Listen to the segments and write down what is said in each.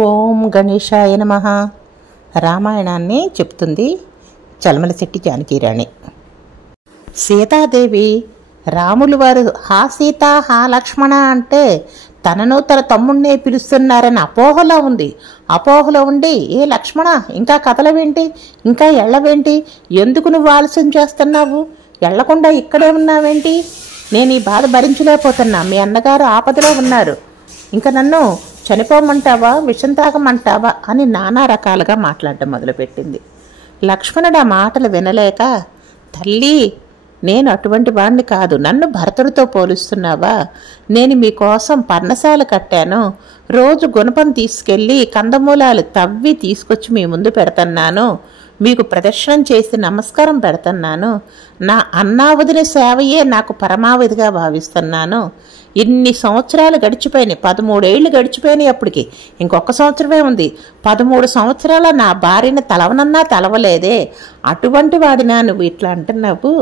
ఓం గణేశాయ నమః. రామాయణాన్ని చెప్తుంది చలమలశెట్టి జానకీరాణి. సీతాదేవి రాములు వారు హా సీత హా లక్ష్మణ అంటే తనను తన తమ్ముడినే పిలుస్తున్నారని అపోహలో ఉండి ఏ లక్ష్మణ ఇంకా కథలవేంటి, ఇంకా ఎళ్ళవేంటి, ఎందుకు నువ్వు ఆలస్యం చేస్తున్నావు, ఎళ్లకుండా ఇక్కడే ఉన్నావేంటి, నేను ఈ బాధ భరించలేకపోతున్నా, మీ అన్నగారు ఆపదలో ఉన్నారు, ఇంకా నన్ను చనిపోమంటావా, విషం తాగమంటావా అని నానా రకాలుగా మాట్లాడడం మొదలుపెట్టింది. లక్ష్మణుడు ఆ మాటలు వినలేక, తల్లి నేను అటువంటి వాడిని కాదు, నన్ను భరతుడితో పోలుస్తున్నావా, నేను మీకోసం పర్ణశాల కట్టాను, రోజు గుణపం తీసుకెళ్ళి కందమూలాలు తవ్వి తీసుకొచ్చి మీ ముందు పెడుతున్నాను, మీకు ప్రదర్శనం చేసి నమస్కారం పెడుతున్నాను, నా అన్నావదిన సేవయే నాకు పరమావధిగా భావిస్తున్నాను. ఇన్ని సంవత్సరాలు గడిచిపోయినాయి, 13 ఏళ్ళు గడిచిపోయినాయి, అప్పటికి ఇంకొక సంవత్సరమే ఉంది. 13 సంవత్సరాల నా భార్యను తలవనన్నా తలవలేదే, అటువంటి వాడినా నువ్వు ఇట్లా అంటున్నావు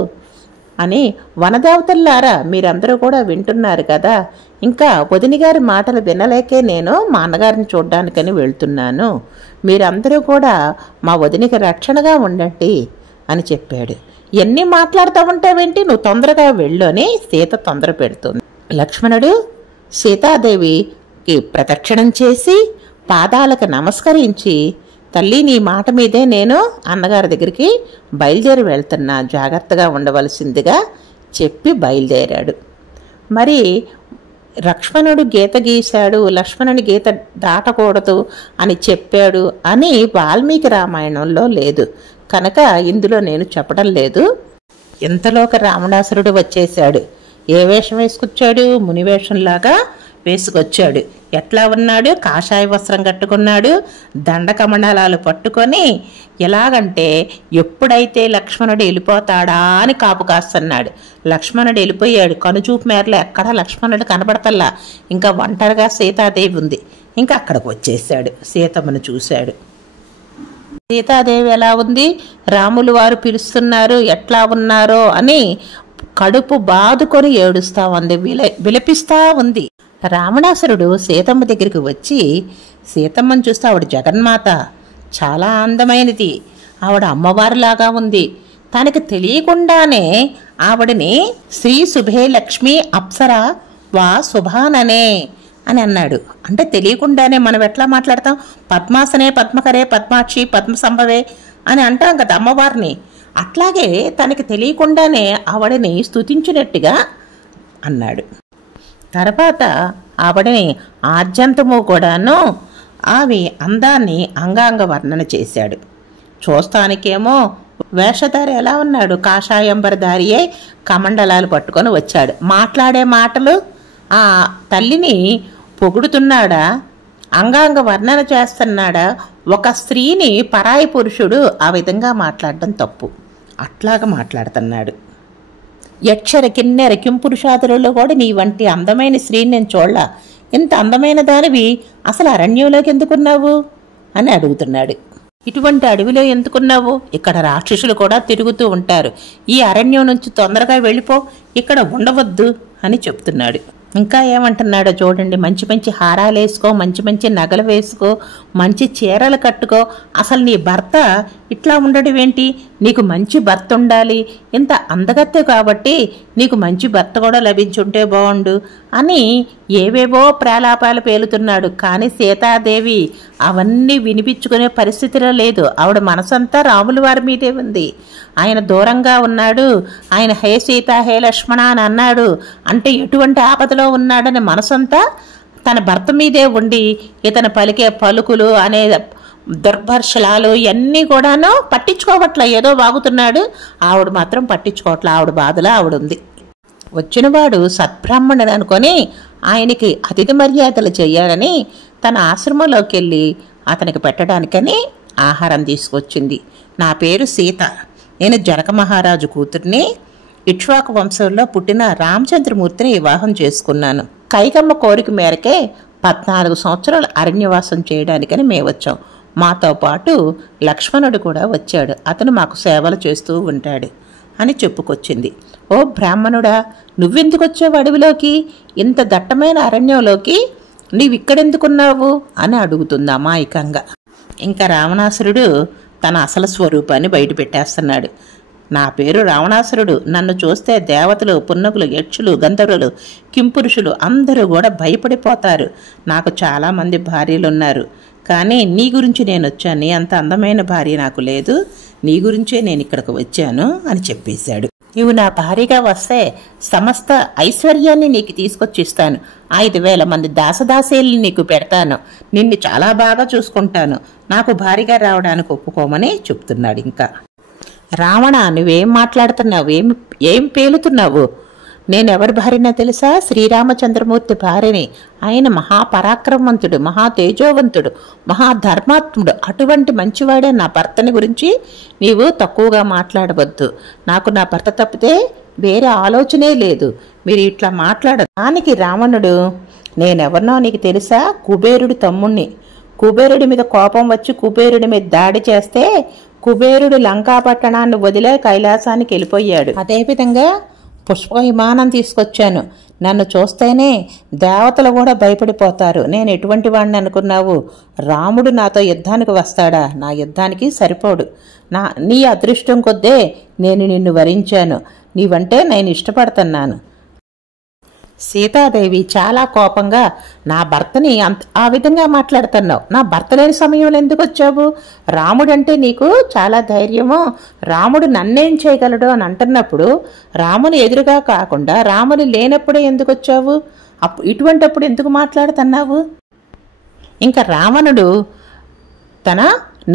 అని వనదేవతల్లారా మీరందరూ కూడా వింటున్నారు కదా, ఇంకా వదిని గారి మాటలు వినలేకే నేను మా అన్నగారిని చూడ్డానికని వెళ్తున్నాను, మీరందరూ కూడా మా వదినికి రక్షణగా ఉండండి అని చెప్పాడు. ఎన్ని మాట్లాడుతూ ఉంటావేంటి, నువ్వు తొందరగా వెళ్ళు అని సీత తొందర పెడుతుంది. లక్ష్మణుడు సీతాదేవికి ప్రదక్షిణం చేసి పాదాలకు నమస్కరించి, తల్లి నీ మాట మీదే నేను అన్నగారి దగ్గరికి బయలుదేరి వెళ్తున్నా, జాగ్రత్తగా ఉండవలసిందిగా చెప్పి బయలుదేరాడు. మరి లక్ష్మణుడు గీత గీశాడు, లక్ష్మణుని గీత దాటకూడదు అని చెప్పాడు అని వాల్మీకి రామాయణంలో లేదు కనుక ఇందులో నేను చెప్పడం లేదు. ఇంతలోకి రావణాసురుడు వచ్చేశాడు. ఏ వేషం వేసుకొచ్చాడు, మునివేషంలాగా వేసుకొచ్చాడు. ఎట్లా ఉన్నాడు, కాషాయ వస్త్రం కట్టుకున్నాడు, దండకమండలాలు పట్టుకొని, ఎలాగంటే ఎప్పుడైతే లక్ష్మణుడు వెళ్ళిపోతాడా అని కాపు కాస్తున్నాడు. లక్ష్మణుడు వెళ్ళిపోయాడు, కనుచూపు మేరలో ఎక్కడా లక్ష్మణుడు కనబడతల్లా, ఇంకా ఒంటరిగా సీతాదేవి ఉంది. ఇంకా అక్కడికి వచ్చేసాడు, సీతమ్మను చూశాడు. సీతాదేవి ఎలా ఉంది, రాములు వారు పిలుస్తున్నారు, ఎట్లా ఉన్నారో అని కడుపు బాదుకొని ఏడుస్తా ఉంది, విలపిస్తా ఉంది. రావణాసురుడు సీతమ్మ దగ్గరికి వచ్చి, సీతమ్మను చూస్తే ఆవిడ జగన్మాత, చాలా అందమైనది, ఆవిడ అమ్మవారిలాగా ఉంది, తనకి తెలియకుండానే ఆవిడని శ్రీ శుభే లక్ష్మి అప్సర వా శుభాననే అని అన్నాడు. అంటే తెలియకుండానే మనం ఎట్లా మాట్లాడతాం, పద్మాసనే పద్మకరే పద్మాక్షి పద్మ సంభవే అని అంటాం కదా అమ్మవారిని, అట్లాగే తనకి తెలియకుండానే ఆవిడని స్తుతించినట్టుగా అన్నాడు. తర్వాత ఆవిడని ఆద్యంతము కూడాను ఆమె అందాన్ని అంగాంగ వర్ణన చేశాడు. చూస్తానికేమో వేషధారి ఎలా ఉన్నాడు, కాషాయంబరధారియే కమండలాలు పట్టుకొని వచ్చాడు. మాట్లాడే మాటలు ఆ తల్లిని పొగుడుతున్నాడా, అంగాంగ వర్ణన చేస్తున్నాడా, ఒక స్త్రీని పరాయి పురుషుడు ఆ విధంగా మాట్లాడడం తప్పు, అట్లాగా మాట్లాడుతున్నాడు. యక్షర కిన్నెర కింపురుషాదులలో కూడా నీ వంటి అందమైన స్త్రీని నేను చూడలా, ఇంత అందమైన దానివి అసలు అరణ్యంలోకి ఎందుకున్నావు అని అడుగుతున్నాడు. ఇటువంటి అడవిలో ఎందుకున్నావు, ఇక్కడ రాక్షసులు కూడా తిరుగుతూ ఉంటారు, ఈ అరణ్యం నుంచి తొందరగా వెళ్ళిపో, ఇక్కడ ఉండవద్దు అని చెప్తున్నాడు. ఇంకా ఏమంటున్నాడో చూడండి, మంచి మంచి హారాలు వేసుకో, మంచి మంచి నగలు వేసుకో, మంచి చీరలు కట్టుకో, అసలు నీ భర్త ఇట్లా ఉండడం ఏంటి, నీకు మంచి భర్త ఉండాలి, ఇంత అందగత్తె కాబట్టి నీకు మంచి భర్త కూడా లభించుంటే బాగుండు అని ఏవేవో ప్రాలాపాలు పేలుతున్నాడు. కానీ సీతాదేవి అవన్నీ వినిపించుకునే పరిస్థితిలో లేదు, ఆవిడ మనసంతా రాముల వారి మీదే ఉంది. ఆయన దూరంగా ఉన్నాడు, ఆయన హే సీత హే లక్ష్మణ అని అన్నాడు అంటే ఎటువంటి ఆపదలో ఉన్నాడని మనసంతా తన భర్త మీదే ఉండి, ఇతను పలికే పలుకులు అనే దుర్భర్షలాలు ఇవన్నీ కూడాను పట్టించుకోవట్లే, ఏదో వాగుతున్నాడు, ఆవిడ మాత్రం పట్టించుకోవట్లే, ఆవిడ బాధలో ఆవిడ ఉంది. వచ్చినవాడు సద్బ్రాహ్మణుడు అనుకొని ఆయనకి అతిథి మర్యాదలు చేయాలని తన ఆశ్రమంలోకి వెళ్ళి అతనికి పెట్టడానికని ఆహారం తీసుకొచ్చింది. నా పేరు సీత, నేను జనక మహారాజు కూతుర్ని, ఇక్ష్వాకు వంశంలో పుట్టిన రామచంద్రమూర్తిని వివాహం చేసుకున్నాను. కైకమ్మ కోరిక మేరకే 14 సంవత్సరాలు అరణ్యవాసం చేయడానికని మేము వచ్చాం. మాతో పాటు లక్ష్మణుడు కూడా వచ్చాడు, అతను మాకు సేవలు చేస్తూ ఉంటాడు అని చెప్పుకొచ్చింది. ఓ బ్రాహ్మణుడా, నువ్వెందుకు వచ్చావు అడవిలోకి, ఇంత దట్టమైన అరణ్యంలోకి, నీవిక్కడెందుకున్నావు అని అడుగుతుంది అమాయకంగా. ఇంకా రావణాసురుడు తన అసలు స్వరూపాన్ని బయట పెట్టేస్తున్నాడు. నా పేరు రావణాసురుడు. నన్ను చూస్తే దేవతలు, పున్నకులు, యక్షులు, గంధర్వులు, కింపురుషులు అందరూ కూడా భయపడిపోతారు. నాకు చాలామంది భార్యలున్నారు, కానీ నీ గురించి నేను వచ్చాను. నీ అంత అందమైన భార్య నాకు లేదు, నీ గురించే నేను ఇక్కడికి వచ్చాను అని చెప్పేశాడు. నీవు నా భార్యగా వస్తే సమస్త ఐశ్వర్యాన్ని నీకు తీసుకొచ్చిస్తాను. 5,000 మంది దాసదాసేల్ని నీకు పెడతాను. నిన్ను చాలా బాగా చూసుకుంటాను. నాకు భార్యగా రావడానికి ఒప్పుకోమని చెప్తున్నాడు. ఇంకా రావణ, నువ్వేం మాట్లాడుతున్నావు? ఏం పేలుతున్నావు? నేనెవరి భార్యనో తెలుసా? శ్రీరామచంద్రమూర్తి భార్యని. ఆయన మహాపరాక్రమవంతుడు, మహా తేజోవంతుడు, మహాధర్మాత్ముడు. అటువంటి మంచివాడే నా భర్తని గురించి నీవు తక్కువగా మాట్లాడవద్దు. నాకు నా భర్త తప్పితే వేరే ఆలోచనే లేదు. మీరు ఇట్లా మాట్లాడదు. దానికి రావణుడు, నేనెవరినో నీకు తెలుసా? కుబేరుడి తమ్ముణ్ణి. కుబేరుడి మీద కోపం వచ్చి కుబేరుడి మీద దాడి చేస్తే కుబేరుడు లంకాపట్టణాన్ని వదిలే కైలాసానికి వెళ్ళిపోయాడు. అదేవిధంగా పుష్ప విమానం తీసుకొచ్చాను. నన్ను చూస్తేనే దేవతలు కూడా భయపడిపోతారు. నేను ఎటువంటి వాడిని అనుకున్నావు? రాముడు నాతో యుద్ధానికి వస్తాడా? నా యుద్ధానికి సరిపోడు. నీ అదృష్టం కొద్దే నేను నిన్ను వరించాను. నీవంటే నేను ఇష్టపడుతున్నాను. సీతాదేవి చాలా కోపంగా, నా భర్తని ఆ విధంగా మాట్లాడుతున్నావు. నా భర్త లేని సమయంలో ఎందుకు వచ్చావు? రాముడంటే నీకు చాలా ధైర్యము. రాముడు నన్నేం చేయగలడు అని అంటున్నప్పుడు రాముని ఎదురుగా కాకుండా రాముని లేనప్పుడే ఎందుకు వచ్చావు? ఇటువంటప్పుడు ఎందుకు మాట్లాడుతున్నావు? ఇంకా రావణుడు తన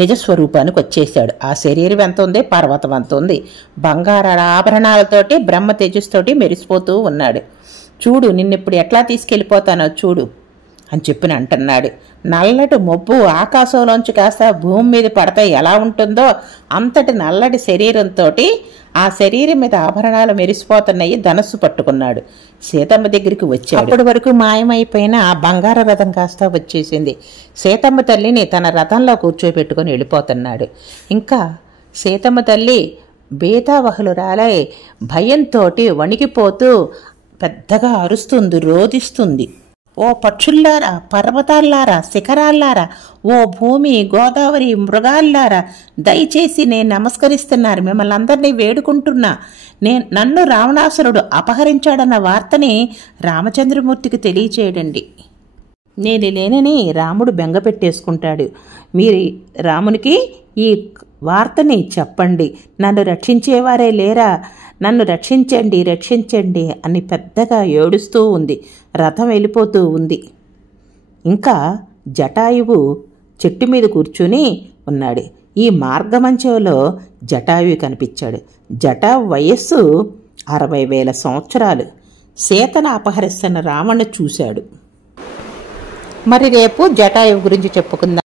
నిజస్వరూపానికి వచ్చేసాడు. ఆ శరీరం ఎంత ఉంది? పర్వతం అంత ఉంది. బంగార ఆభరణాలతోటి బ్రహ్మ తేజస్తోటి మెరిసిపోతూ ఉన్నాడు. చూడు, నిన్నిప్పుడు ఎట్లా తీసుకెళ్ళిపోతానో చూడు అని చెప్పిన అంటున్నాడు. నల్లటి మబ్బు ఆకాశంలోంచి కాస్త భూమి మీద పడితే ఎలా ఉంటుందో అంతటి నల్లటి శరీరంతో ఆ శరీరం మీద ఆభరణాలు మెరిసిపోతున్నాయి. ధనస్సు పట్టుకున్నాడు. సీతమ్మ దగ్గరికి వచ్చాడు. అప్పటి వరకు మాయమైపోయిన ఆ బంగార రథం కాస్త వచ్చేసింది. సీతమ్మ తల్లిని తన రథంలో కూర్చోబెట్టుకుని వెళ్ళిపోతున్నాడు. ఇంకా సీతమ్మ తల్లి బేతావహులురాలై భయంతో వణికిపోతూ పెద్దగా అరుస్తుంది, రోదిస్తుంది. ఓ పక్షుల్లారా, పర్వతాల్లారా, శిఖరాల్లారా, ఓ భూమి, గోదావరి, మృగాల్లారా, దయచేసి నేను నమస్కరిస్తున్నాను. మిమ్మల్ని అందరినీ వేడుకుంటున్నా. నన్ను రావణాసురుడు అపహరించాడన్న వార్తని రామచంద్రమూర్తికి తెలియచేయడండి. నేను లేనని రాముడు బెంగ పెట్టేసుకుంటాడు. మీరు రామునికి ఈ వార్తని చెప్పండి. నన్ను రక్షించేవారే లేరా? నన్ను రక్షించండి, రక్షించండి అని పెద్దగా ఏడుస్తూ ఉంది. రథం వెళ్ళిపోతూ ఉంది. ఇంకా జటాయువు చెట్టు మీద కూర్చుని ఉన్నాడు. ఈ మార్గమంచంలో జటాయువు కనిపించాడు. జటాయు వయస్సు 60,000 సంవత్సరాలు. సీతను అపహరిస్తున్న రావణుడు చూశాడు. మరి రేపు జటాయువు గురించి చెప్పుకుందాం.